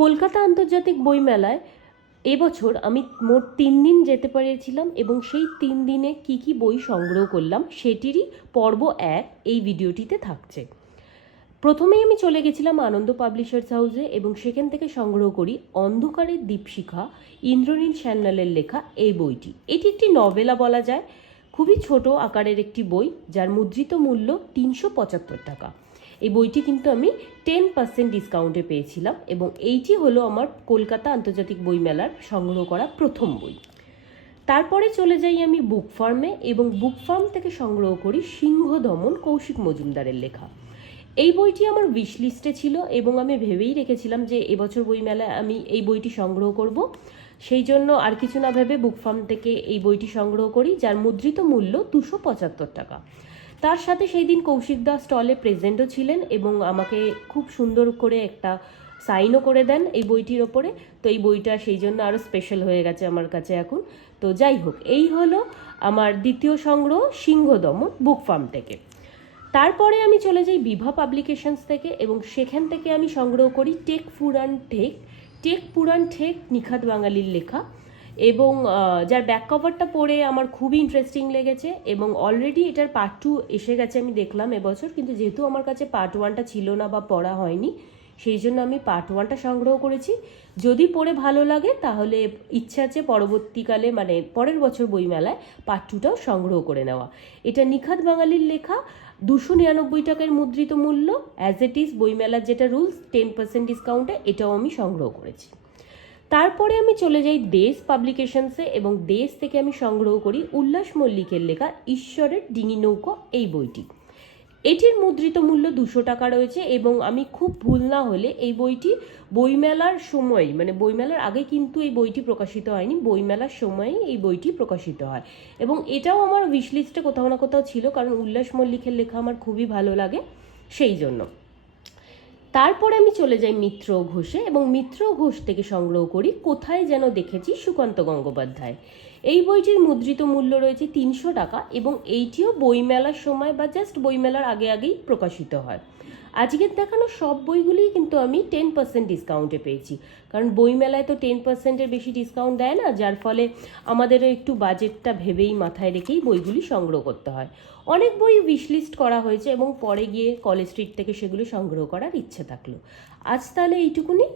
কলকাতা আন্তর্জাতিক বইমেলায় এবছর আমি মোট তিন দিন যেতে পেরেছিলাম এবং সেই তিন দিনে কি কি বই সংগ্রহ করলাম সেটিরই পর্ব এক এই ভিডিওটিতে থাকছে। প্রথমেই আমি চলে গেছিলাম আনন্দ পাবলিশার্স হাউসে এবং সেখান থেকে সংগ্রহ করি অন্ধকারের দীপশিখা, ইন্দ্রনীল স্যান্যালের লেখা এই বইটি। এটি একটি নভেলা বলা যায়। খুবই ছোট আকারের একটি বই, যার মুদ্রিত মূল্য তিনশো পঁচাত্তর টাকা। এই বইটি কিন্তু আমি টেন পার্সেন্ট ডিসকাউন্টে পেয়েছিলাম এবং এইটি হলো আমার কলকাতা আন্তর্জাতিক বইমেলার সংগ্রহ করা প্রথম বই। তারপরে চলে যাই আমি বুক ফার্মে এবং বুক ফার্ম থেকে সংগ্রহ করি সিংহ দমন কৌশিক মজুমদারের লেখা। এই বইটি আমার উইশ লিস্টে ছিল এবং আমি ভেবেই রেখেছিলাম যে এবছর বইমেলায় আমি এই বইটি সংগ্রহ করব। সেই জন্য আর কিছু না ভেবে বুক ফার্ম থেকে এই বইটি সংগ্রহ করি, যার মুদ্রিত মূল্য দুশো পঁচাত্তর টাকা। তার সাথে সেই দিন কৌশিক দা স্টলে প্রেজেন্টও ছিলেন এবং আমাকে খুব সুন্দর করে একটা সাইনও করে দেন এই বইটির ওপরে। তো এই বইটা সেই জন্য আরও স্পেশাল হয়ে গেছে আমার কাছে এখন। তো যাই হোক, এই হলো আমার দ্বিতীয় সংগ্রহ, সিংহদমন বুক ফার্ম থেকে। তারপরে আমি চলে যাই বিভা পাবলিকেশনস থেকে এবং সেখান থেকে আমি সংগ্রহ করি টেক পুরাণ ঠেক টেক পুরাণ ঠেক নিখাত বাঙালির লেখা। এবং যার ব্যাক কভারটা পড়ে আমার খুবই ইন্টারেস্টিং লেগেছে এবং অলরেডি এটার পার্ট টু এসে গেছে আমি দেখলাম এবছর, কিন্তু যেহেতু আমার কাছে পার্ট ওয়ানটা ছিল না বা পড়া হয়নি, সেই জন্য আমি পার্ট ওয়ানটা সংগ্রহ করেছি। যদি পড়ে ভালো লাগে, তাহলে ইচ্ছা আছে পরবর্তীকালে মানে পরের বছর বইমেলায় পার্ট টুটাও সংগ্রহ করে নেওয়া। এটা নিখাত বাঙালির লেখা, দুশো নিরানব্বই টাকার মুদ্রিত মূল্য অ্যাজ ইট ইজ বইমেলার যেটা রুলস টেন পার্সেন্ট ডিসকাউন্টে এটাও আমি সংগ্রহ করেছি। তারপরে আমি চলে যাই দেশ পাবলিকেশনসে এবং দেশ থেকে আমি সংগ্রহ করি উল্লাস মল্লিকের লেখা ঈশ্বরের ডিঙি নৌকো এই বইটি। এটির মুদ্রিত মূল্য দুশো টাকা রয়েছে এবং আমি খুব ভুল না হলে এই বইটি বইমেলার সময় মানে বইমেলার আগে কিন্তু এই বইটি প্রকাশিত হয়নি, বইমেলার সময় এই বইটি প্রকাশিত হয়। এবং এটাও আমার উইশ লিস্টে কোথাও না কোথাও ছিল, কারণ উল্লাস মল্লিকের লেখা আমার খুবই ভালো লাগে সেই জন্য। তারপরে আমি চলে যাই মিত্র ঘোষে এবং মিত্র ঘোষ থেকে সংগ্রহ করি কোথায় যেন দেখেছি সুকান্ত গঙ্গোপাধ্যায়। এই বইটির মুদ্রিত মূল্য রয়েছে তিনশো টাকা এবং এইটিও বইমেলার সময় বা জাস্ট বইমেলার আগে আগেই প্রকাশিত হয়। আজকের দেখানো সব বইগুলি কিন্তু আমি টেন পার্সেন্ট ডিসকাউন্টে পেয়েছি। কারণ বইমেলায় তো টেন পার্সেন্টের বেশি ডিসকাউন্ট দেয় না, যার ফলে আমাদেরও একটু বাজেটটা ভেবেই মাথায় রেখেই বইগুলি সংগ্রহ করতে হয়। অনেক বই উইশলিস্ট করা হয়েছে এবং পরে গিয়ে কলেজ স্ট্রিট থেকে সেগুলো সংগ্রহ করার ইচ্ছে থাকল। আজ তাহলে এইটুকুনি।